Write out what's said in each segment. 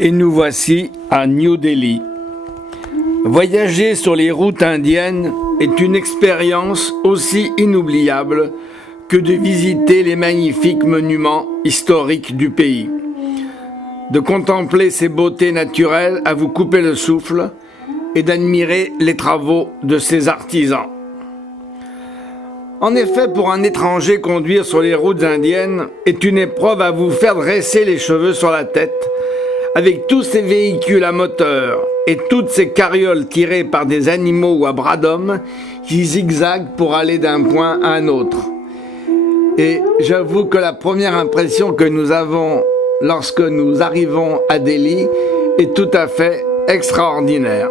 Et nous voici à New Delhi. Voyager sur les routes indiennes est une expérience aussi inoubliable que de visiter les magnifiques monuments historiques du pays. De contempler ces beautés naturelles à vous couper le souffle et d'admirer les travaux de ces artisans. En effet, pour un étranger, conduire sur les routes indiennes est une épreuve à vous faire dresser les cheveux sur la tête, avec tous ces véhicules à moteur et toutes ces carrioles tirées par des animaux ou à bras d'hommes qui zigzaguent pour aller d'un point à un autre. Et j'avoue que la première impression que nous avons lorsque nous arrivons à Delhi est tout à fait extraordinaire.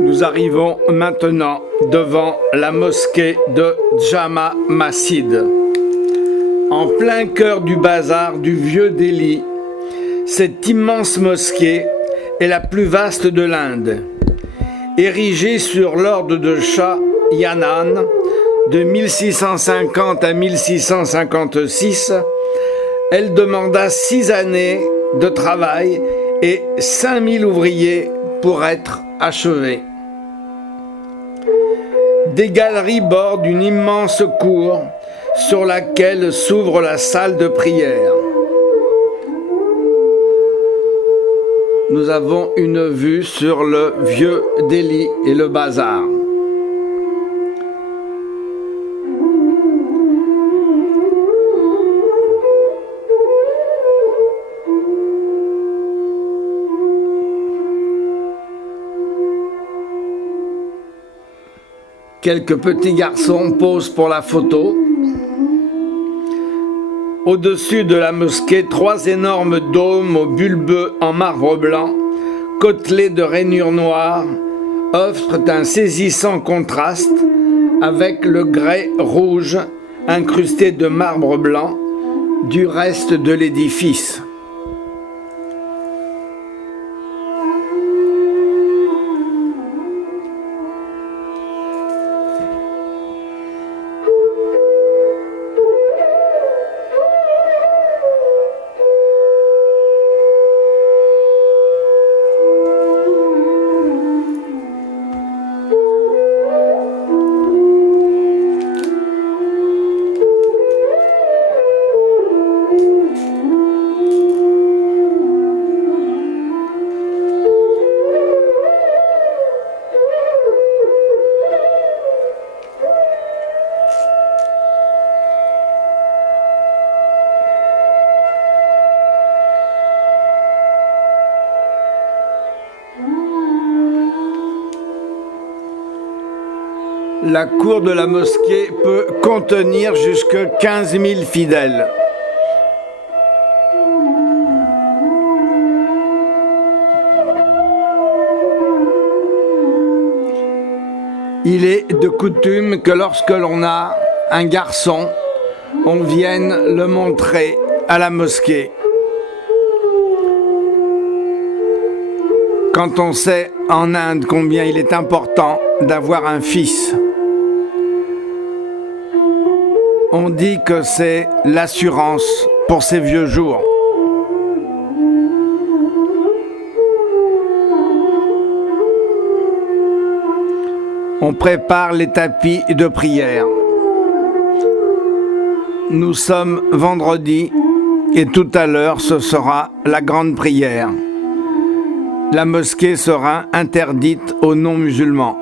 Nous arrivons maintenant devant la mosquée de Jama Masjid. En plein cœur du bazar du vieux Delhi, cette immense mosquée est la plus vaste de l'Inde. Érigée sur l'ordre de Shah Jahan de 1650 à 1656, elle demanda 6 années de travail et 5000 ouvriers pour être achevée. Des galeries bordent une immense cour sur laquelle s'ouvre la salle de prière. Nous avons une vue sur le vieux Delhi et le bazar. Quelques petits garçons posent pour la photo. Au-dessus de la mosquée, 3 énormes dômes aux bulbeux en marbre blanc, côtelés de rainures noires, offrent un saisissant contraste avec le grès rouge incrusté de marbre blanc du reste de l'édifice. La cour de la mosquée peut contenir jusque 15 000 fidèles. Il est de coutume que lorsque l'on a un garçon, on vienne le montrer à la mosquée. Quand on sait en Inde combien il est important d'avoir un fils. On dit que c'est l'assurance pour ces vieux jours. On prépare les tapis de prière. Nous sommes vendredi et tout à l'heure ce sera la grande prière. La mosquée sera interdite aux non-musulmans.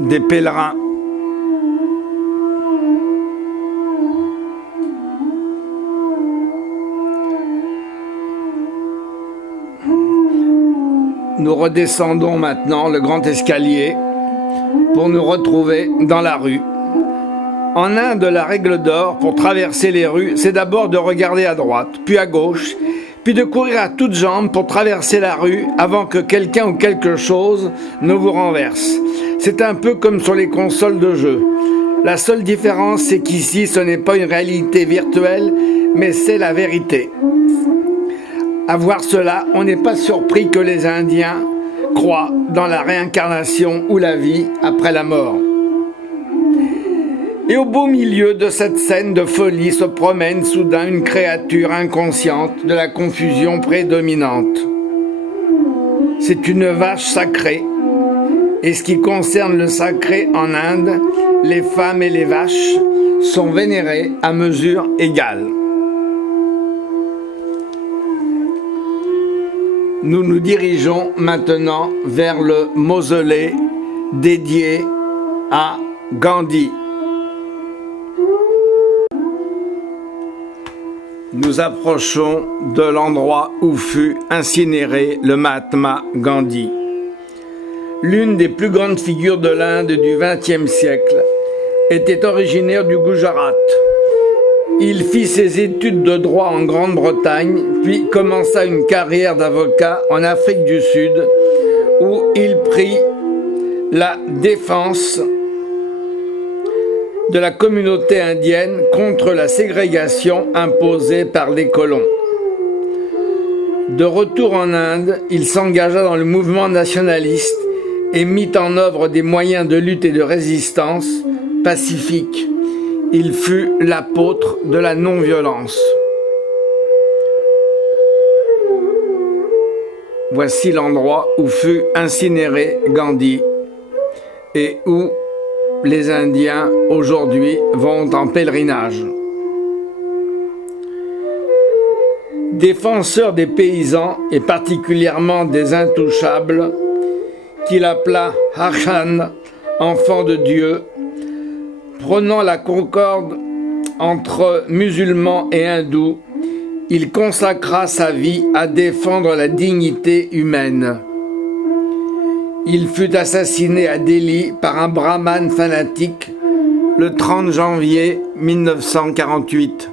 Des pèlerins. Nous redescendons maintenant le grand escalier pour nous retrouver dans la rue En Inde, la règle d'or pour traverser les rues, c'est d'abord de regarder à droite, puis à gauche, puis de courir à toutes jambes pour traverser la rue avant que quelqu'un ou quelque chose ne vous renverse. C'est un peu comme sur les consoles de jeu. La seule différence, c'est qu'ici, ce n'est pas une réalité virtuelle, mais c'est la vérité. À voir cela, on n'est pas surpris que les Indiens croient dans la réincarnation ou la vie après la mort. Et au beau milieu de cette scène de folie se promène soudain une créature inconsciente de la confusion prédominante. C'est une vache sacrée. Et ce qui concerne le sacré en Inde, les femmes et les vaches sont vénérées à mesure égale. Nous nous dirigeons maintenant vers le mausolée dédié à Gandhi. Nous approchons de l'endroit où fut incinéré le Mahatma Gandhi. L'une des plus grandes figures de l'Inde du XXe siècle était originaire du Gujarat. Il fit ses études de droit en Grande-Bretagne, puis commença une carrière d'avocat en Afrique du Sud, où il prit la défense de la communauté indienne contre la ségrégation imposée par les colons. De retour en Inde, il s'engagea dans le mouvement nationaliste et mit en œuvre des moyens de lutte et de résistance pacifiques. Il fut l'apôtre de la non-violence. Voici l'endroit où fut incinéré Gandhi et où les Indiens aujourd'hui vont en pèlerinage. Défenseur des paysans et particulièrement des intouchables, qu'il appela Harshan, enfant de Dieu, prenant la concorde entre musulmans et hindous, il consacra sa vie à défendre la dignité humaine. Il fut assassiné à Delhi par un brahmane fanatique le 30 janvier 1948.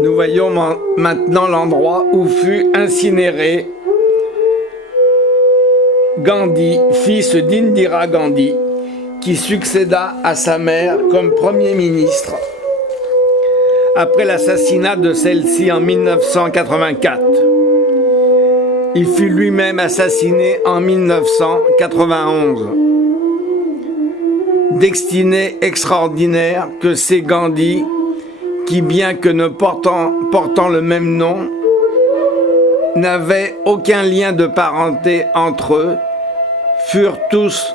Nous voyons maintenant l'endroit où fut incinéré Gandhi, fils d'Indira Gandhi, qui succéda à sa mère comme Premier ministre après l'assassinat de celle-ci en 1984. Il fut lui-même assassiné en 1991. Destinée extraordinaire que c'est Gandhi, qui, bien que ne portant le même nom, n'avaient aucun lien de parenté entre eux, furent tous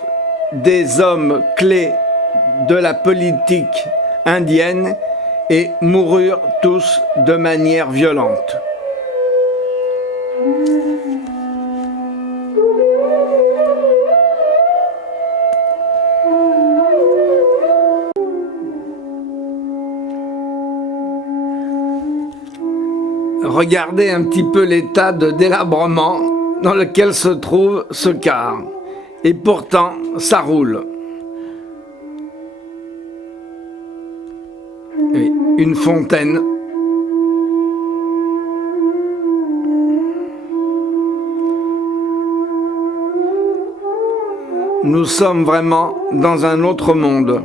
des hommes clés de la politique indienne et moururent tous de manière violente. Regardez un petit peu l'état de délabrement dans lequel se trouve ce car. Et pourtant, ça roule. Oui, une fontaine. Nous sommes vraiment dans un autre monde.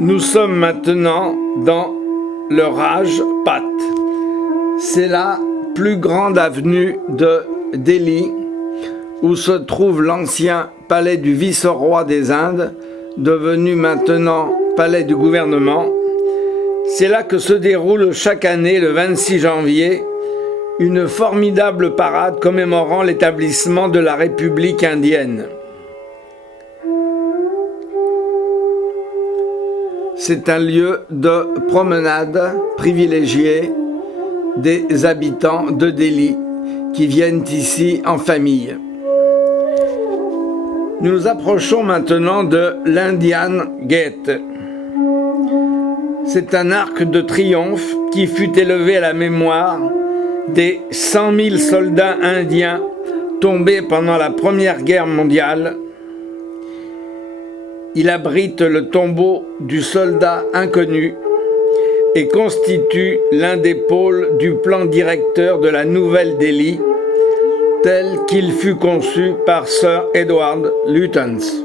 Nous sommes maintenant dans le Rajpath. C'est la plus grande avenue de Delhi où se trouve l'ancien palais du vice-roi des Indes, devenu maintenant palais du gouvernement. C'est là que se déroule chaque année, le 26 janvier, une formidable parade commémorant l'établissement de la République indienne. C'est un lieu de promenade privilégié des habitants de Delhi qui viennent ici en famille. Nous nous approchons maintenant de l'Indian Gate. C'est un arc de triomphe qui fut élevé à la mémoire des 100 000 soldats indiens tombés pendant la Première Guerre mondiale. Il abrite le tombeau du soldat inconnu et constitue l'un des pôles du plan directeur de la Nouvelle-Delhi, tel qu'il fut conçu par Sir Edward Lutyens.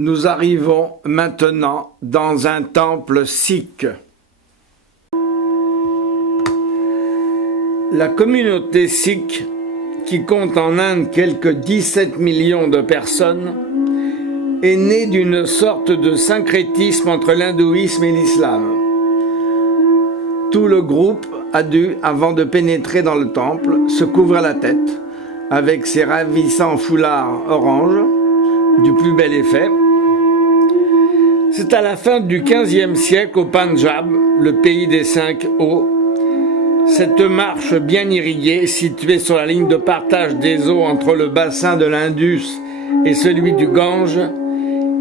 Nous arrivons maintenant dans un temple sikh. La communauté sikh, qui compte en Inde quelques 17 millions de personnes, est née d'une sorte de syncrétisme entre l'hindouisme et l'islam. Tout le groupe a dû, avant de pénétrer dans le temple, se couvrir la tête avec ses ravissants foulards orange, du plus bel effet. C'est à la fin du XVe siècle au Pendjab, le pays des 5 eaux. Cette marche bien irriguée, située sur la ligne de partage des eaux entre le bassin de l'Indus et celui du Gange,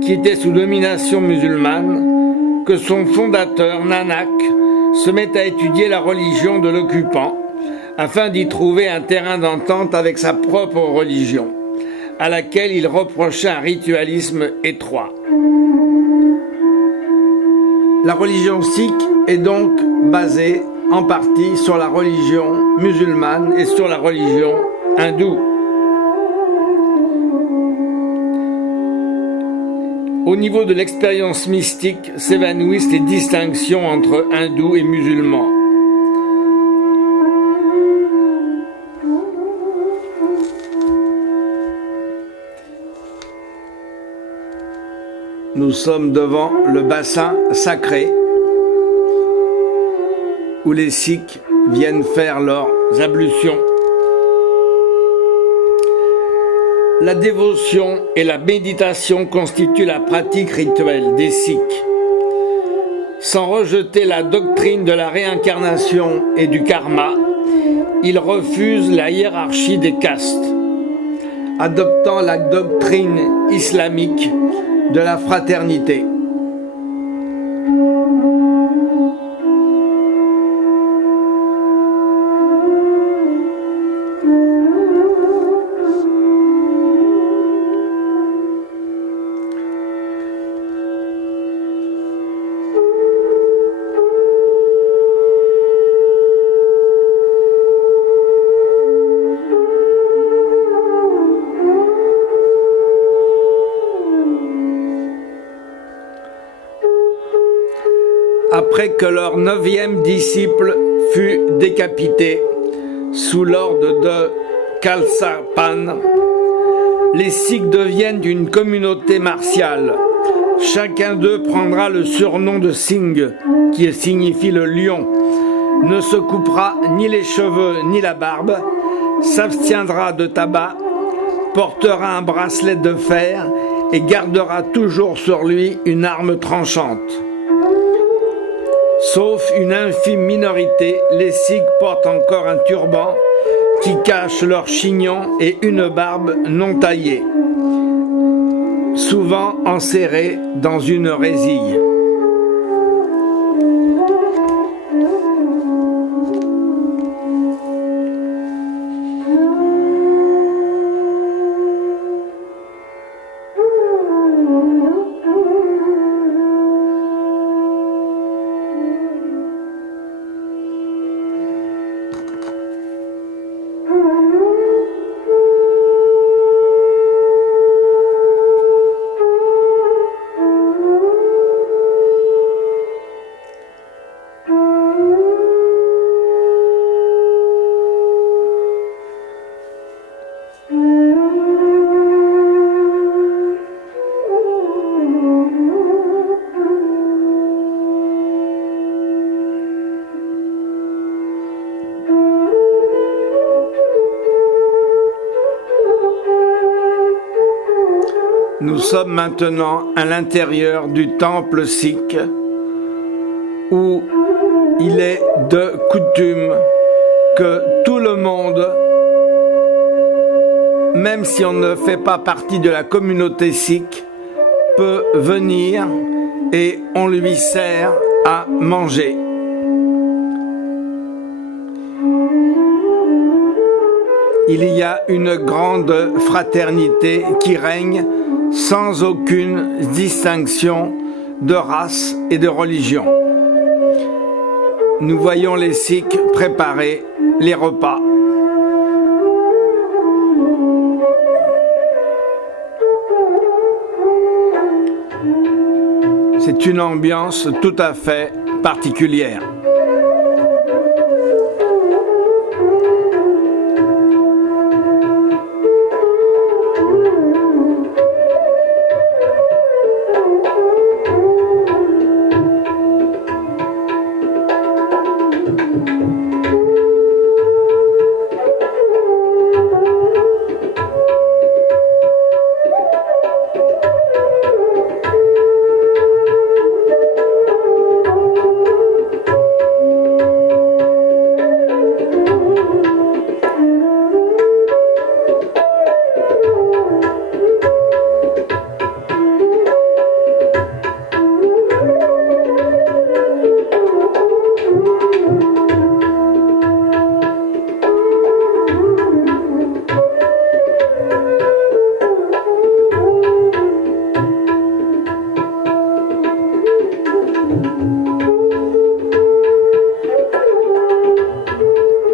qui était sous domination musulmane, que son fondateur, Nanak, se met à étudier la religion de l'occupant, afin d'y trouver un terrain d'entente avec sa propre religion, à laquelle il reprochait un ritualisme étroit. La religion sikh est donc basée en partie sur la religion musulmane et sur la religion hindoue. Au niveau de l'expérience mystique s'évanouissent les distinctions entre hindous et musulmans. Nous sommes devant le bassin sacré où les Sikhs viennent faire leurs ablutions. La dévotion et la méditation constituent la pratique rituelle des Sikhs. Sans rejeter la doctrine de la réincarnation et du karma, ils refusent la hiérarchie des castes, adoptant la doctrine islamique de la fraternité. Après que leur 9e disciple fut décapité sous l'ordre de Khalsa Pan, les Sikhs deviennent une communauté martiale. Chacun d'eux prendra le surnom de Singh, qui signifie le lion, ne se coupera ni les cheveux ni la barbe, s'abstiendra de tabac, portera un bracelet de fer et gardera toujours sur lui une arme tranchante. Sauf une infime minorité, les Sikhs portent encore un turban qui cache leur chignon et une barbe non taillée, souvent enserrée dans une résille. sommes maintenant à l'intérieur du temple sikh où il est de coutume que tout le monde, même si on ne fait pas partie de la communauté sikh, peut venir et on lui sert à manger. Il y a une grande fraternité qui règne sans aucune distinction de race et de religion. Nous voyons les Sikhs préparer les repas. C'est une ambiance tout à fait particulière.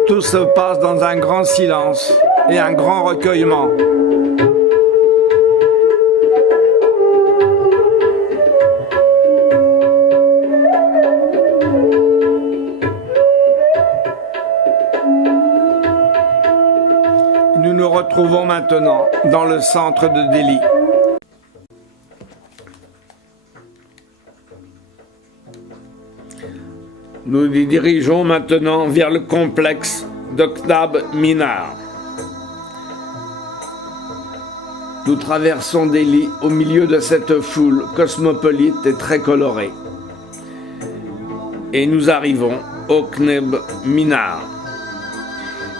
Tout se passe dans un grand silence et un grand recueillement. Nous nous retrouvons maintenant dans le centre de Delhi. Nous nous dirigeons maintenant vers le complexe de Qutb Minar. Nous traversons Delhi au milieu de cette foule cosmopolite et très colorée. Et nous arrivons au Qutb Minar.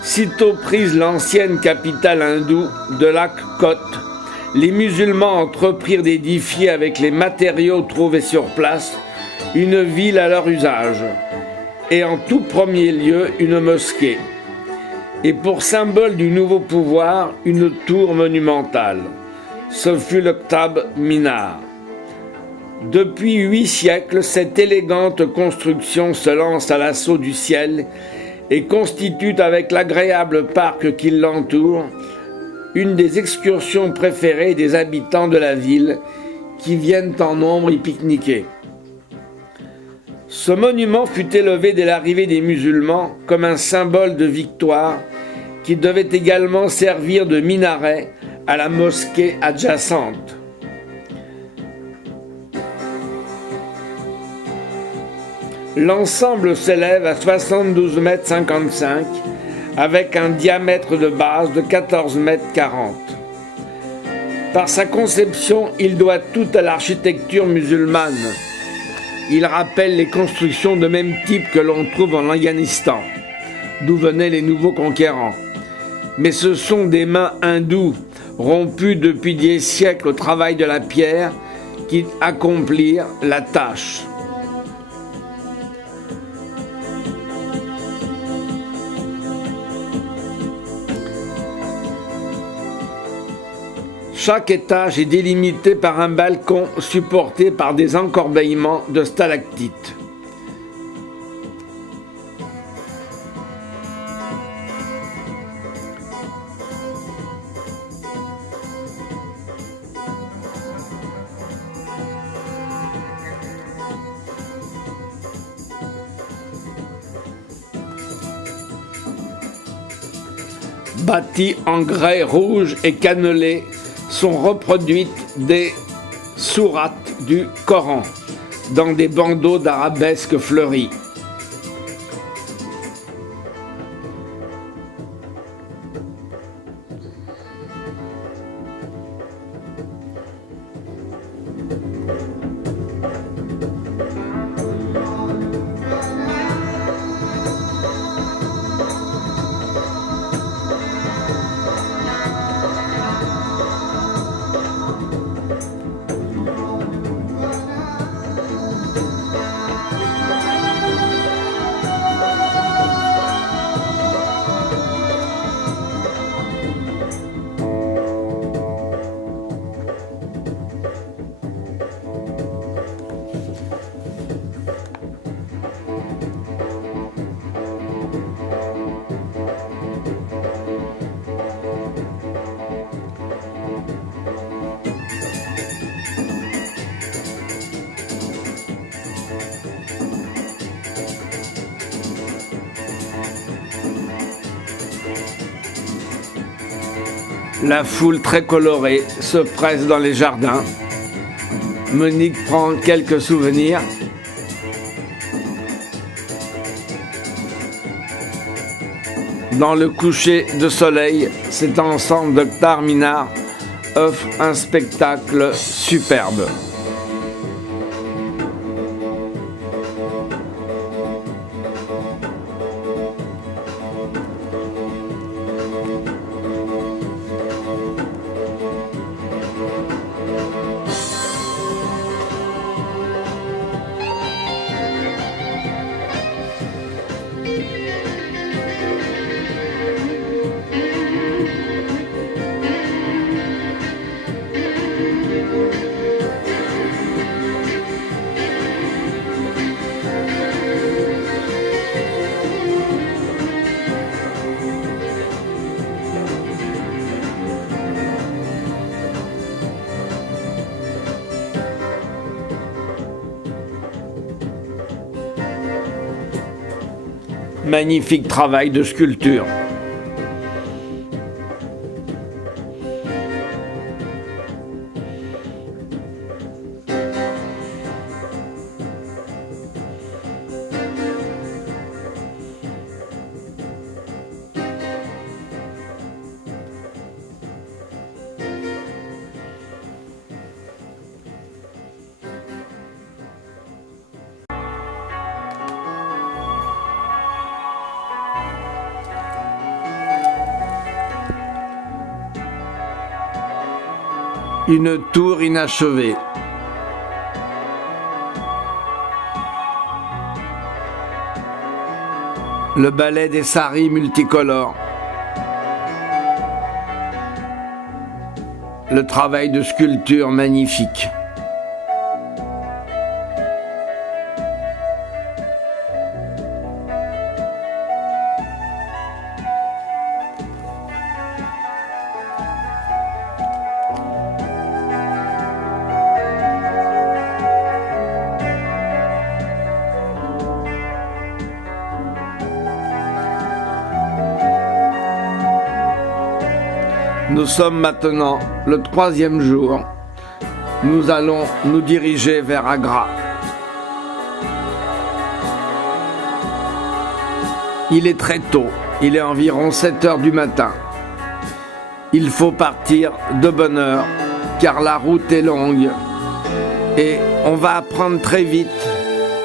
Sitôt prise l'ancienne capitale hindoue de Lakkot, les musulmans entreprirent d'édifier avec les matériaux trouvés sur place une ville à leur usage, et en tout premier lieu une mosquée, et pour symbole du nouveau pouvoir, une tour monumentale. Ce fut le Qutb Minar. Depuis 8 siècles, cette élégante construction se lance à l'assaut du ciel et constitue, avec l'agréable parc qui l'entoure, une des excursions préférées des habitants de la ville qui viennent en nombre y pique-niquer. Ce monument fut élevé dès l'arrivée des musulmans comme un symbole de victoire qui devait également servir de minaret à la mosquée adjacente. L'ensemble s'élève à 72,55 m avec un diamètre de base de 14,40 m. Par sa conception, il doit tout à l'architecture musulmane. Il rappelle les constructions de même type que l'on trouve en Afghanistan, d'où venaient les nouveaux conquérants. Mais ce sont des mains hindoues, rompues depuis des siècles au travail de la pierre, qui accomplirent la tâche. Chaque étage est délimité par un balcon supporté par des encorbeillements de stalactites. Bâties en grès rouge et cannelé, sont reproduites des sourates du Coran dans des bandeaux d'arabesques fleuris. La foule très colorée se presse dans les jardins. Monique prend quelques souvenirs. Dans le coucher de soleil, cet ensemble de Tarminard offre un spectacle superbe. Magnifique travail de sculpture. Une tour inachevée. Le ballet des saris multicolores. Le travail de sculpture magnifique. Nous sommes maintenant le 3e jour. Nous allons nous diriger vers Agra. Il est très tôt, il est environ 7 heures du matin. Il faut partir de bonne heure car la route est longue et on va apprendre très vite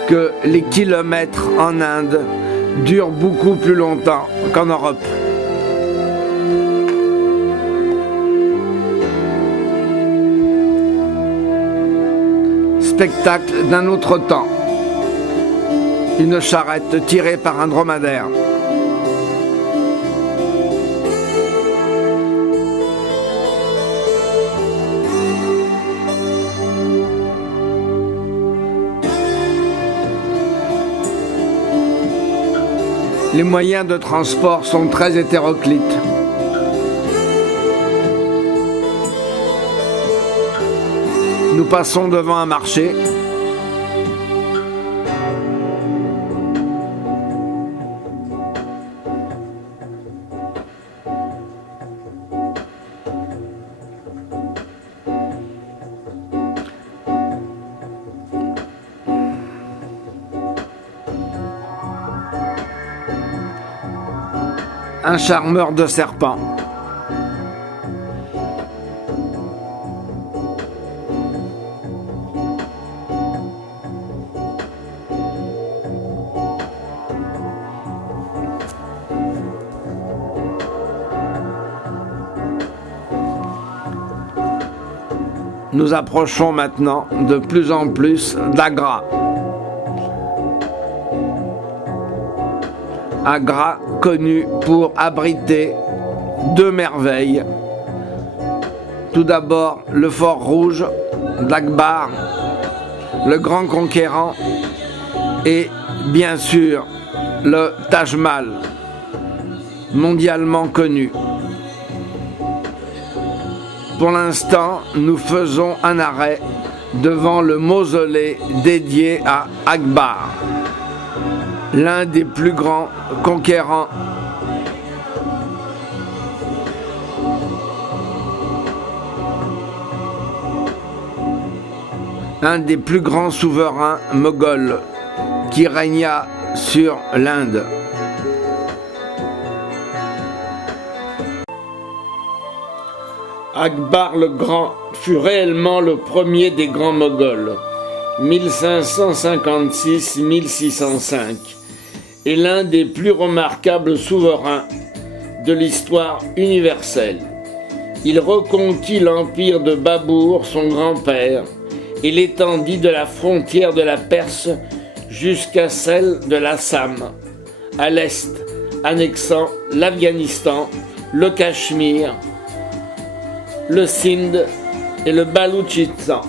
que les kilomètres en Inde durent beaucoup plus longtemps qu'en Europe. Spectacle d'un autre temps. Une charrette tirée par un dromadaire. Les moyens de transport sont très hétéroclites. Nous passons devant un marché. Un charmeur de serpents. nous approchons maintenant de plus en plus d'Agra. Agra, connu pour abriter deux merveilles. Tout d'abord, le fort rouge d'Akbar, le grand conquérant, et bien sûr, le Taj Mahal, mondialement connu. Pour l'instant, nous faisons un arrêt devant le mausolée dédié à Akbar, l'un des plus grands conquérants un des plus grands souverains moghols qui régna sur l'Inde. Akbar le Grand fut réellement le premier des grands moghols, 1556-1605, et l'un des plus remarquables souverains de l'histoire universelle. Il reconquit l'empire de Babour, son grand-père, et l'étendit de la frontière de la Perse jusqu'à celle de l'Assam, à l'est, annexant l'Afghanistan, le Cachemire, le Sindh et le Baloutchistan.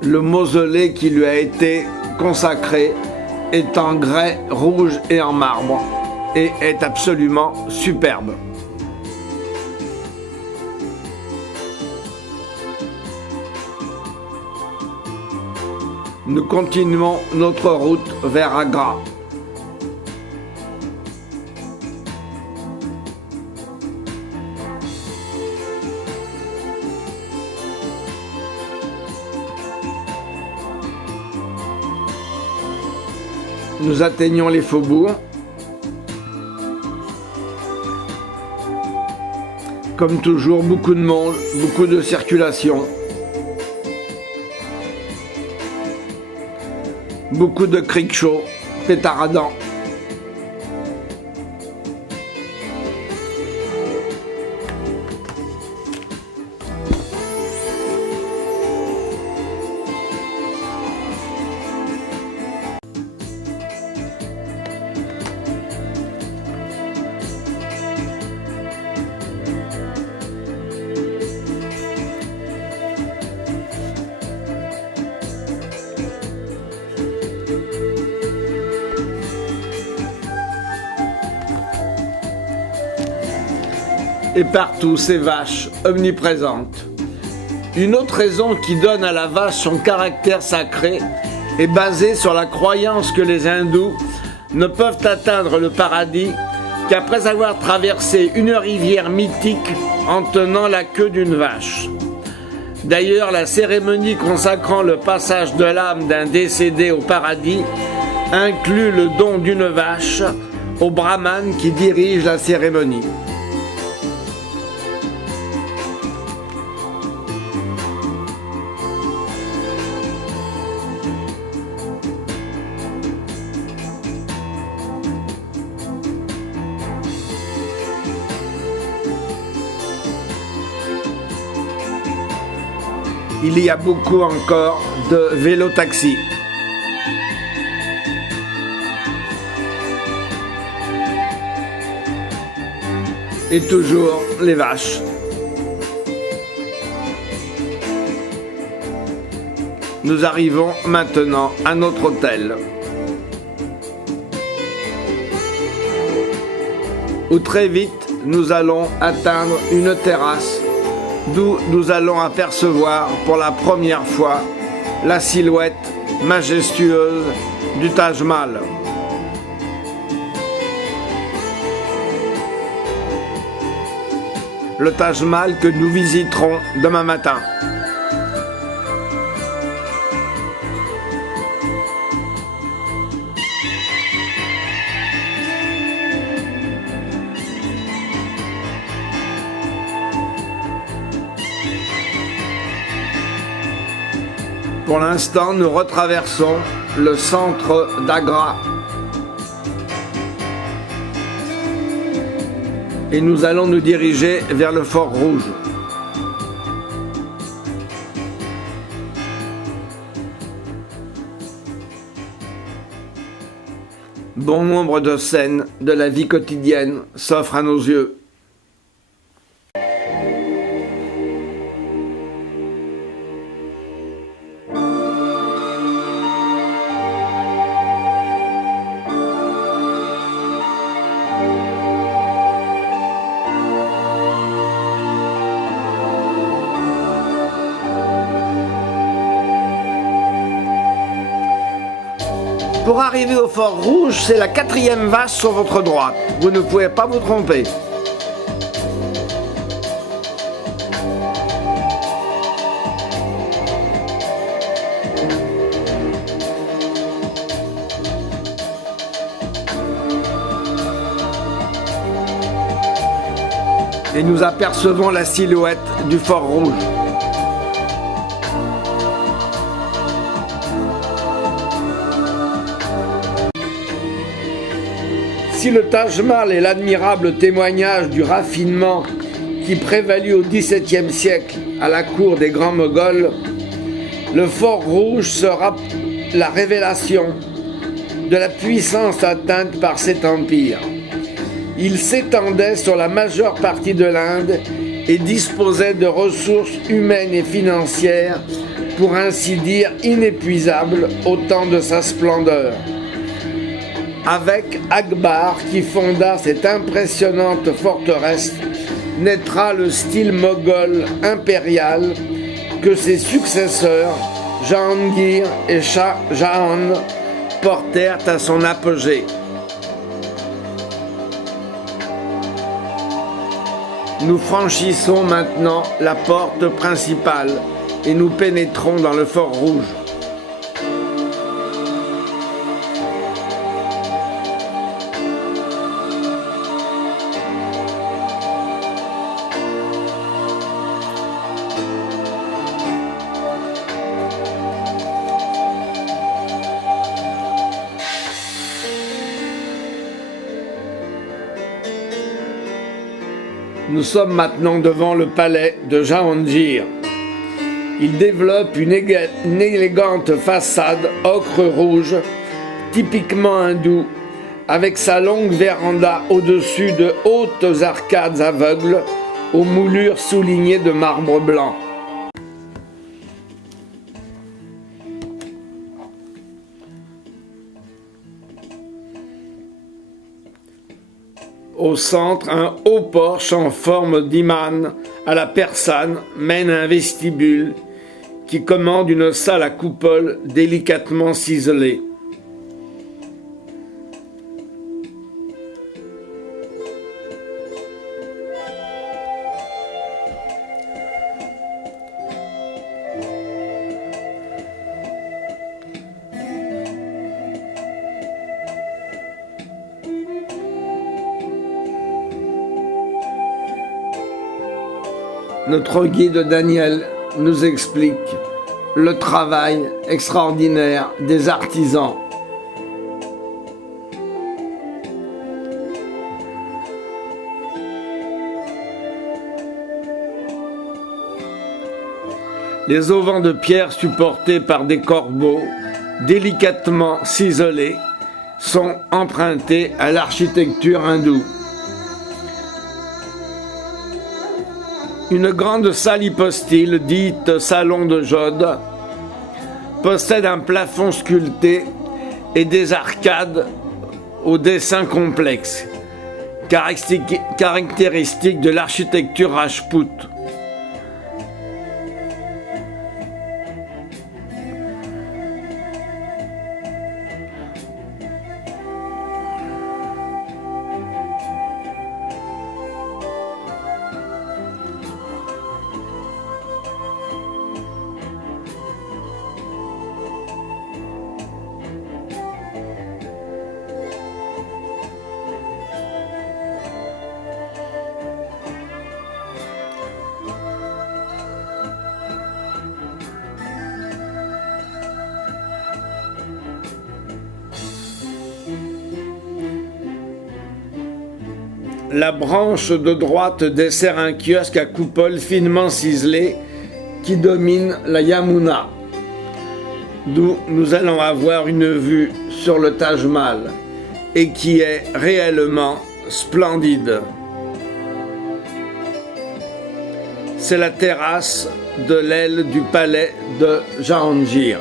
Le mausolée qui lui a été consacré est en grès, rouge et en marbre et est absolument superbe. Nous continuons notre route vers Agra. Nous atteignons les faubourgs. Comme toujours, beaucoup de monde, beaucoup de circulation. Beaucoup de crics chauds, pétaradants. Et partout ces vaches omniprésentes. Une autre raison qui donne à la vache son caractère sacré est basée sur la croyance que les hindous ne peuvent atteindre le paradis qu'après avoir traversé une rivière mythique en tenant la queue d'une vache. D'ailleurs, la cérémonie consacrant le passage de l'âme d'un décédé au paradis inclut le don d'une vache au brahman qui dirige la cérémonie. Il y a beaucoup encore de vélo-taxis. Et toujours les vaches. Nous arrivons maintenant à notre hôtel, où très vite nous allons atteindre une terrasse d'où nous allons apercevoir pour la première fois la silhouette majestueuse du Taj Mahal. Le Taj Mahal que nous visiterons demain matin. Pour l'instant, nous retraversons le centre d'Agra. Et nous allons nous diriger vers le Fort Rouge. Bon nombre de scènes de la vie quotidienne s'offrent à nos yeux. Pour arriver au Fort Rouge, c'est la 4e vache sur votre droite. Vous ne pouvez pas vous tromper. Et nous apercevons la silhouette du Fort Rouge. Si le Taj Mahal est l'admirable témoignage du raffinement qui prévalut au XVIIe siècle à la cour des grands Moghols, le Fort Rouge sera la révélation de la puissance atteinte par cet empire. Il s'étendait sur la majeure partie de l'Inde et disposait de ressources humaines et financières, pour ainsi dire inépuisables au temps de sa splendeur. Avec Akbar qui fonda cette impressionnante forteresse, naîtra le style moghol impérial que ses successeurs, Jahangir et Shah Jahan, portèrent à son apogée. Nous franchissons maintenant la porte principale et nous pénétrons dans le Fort Rouge. Nous sommes maintenant devant le palais de Jahangir. Il développe une élégante façade ocre rouge, typiquement hindoue, avec sa longue véranda au-dessus de hautes arcades aveugles aux moulures soulignées de marbre blanc. Au centre, un haut porche en forme d'imam à la persane mène à un vestibule qui commande une salle à coupole délicatement ciselée. Notre guide Daniel nous explique le travail extraordinaire des artisans. Les auvents de pierre supportés par des corbeaux délicatement ciselés sont empruntés à l'architecture hindoue. Une grande salle hypostyle, dite salon de Jode, possède un plafond sculpté et des arcades au dessin complexe, caractéristique de l'architecture rajpoute. la branche de droite dessert un kiosque à coupole finement ciselée qui domine la Yamuna, d'où nous allons avoir une vue sur le Taj Mahal et qui est réellement splendide. C'est la terrasse de l'aile du palais de Jahangir.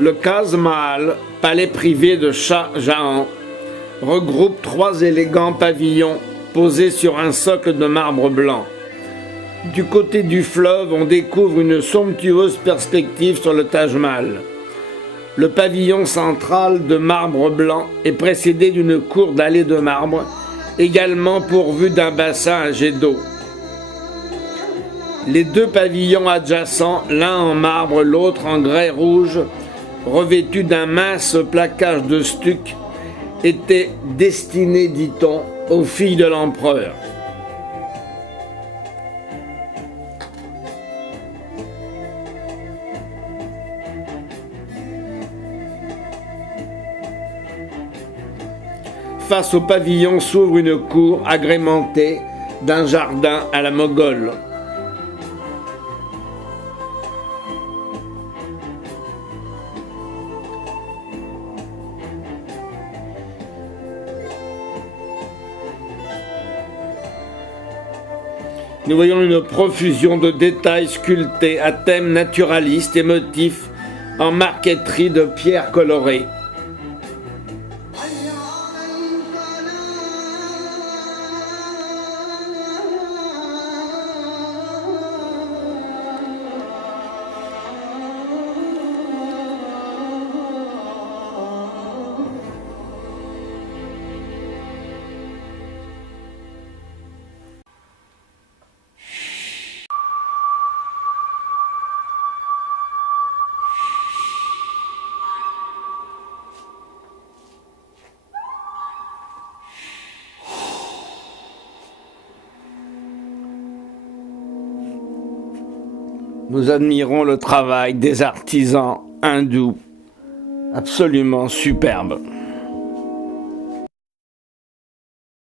Le Taj Mahal, palais privé de Shah Jahan, regroupe 3 élégants pavillons posés sur un socle de marbre blanc. Du côté du fleuve, on découvre une somptueuse perspective sur le Taj Mahal. Le pavillon central de marbre blanc est précédé d'une cour dallée de marbre, également pourvue d'un bassin à jet d'eau. Les 2 pavillons adjacents, l'un en marbre, l'autre en grès rouge, revêtus d'un mince plaquage de stuc, étaient destinés, dit-on, aux filles de l'empereur. Face au pavillon s'ouvre une cour agrémentée d'un jardin à la moghole. Nous voyons une profusion de détails sculptés à thème naturaliste et motifs en marqueterie de pierres colorées. Nous admirons le travail des artisans hindous, absolument superbe.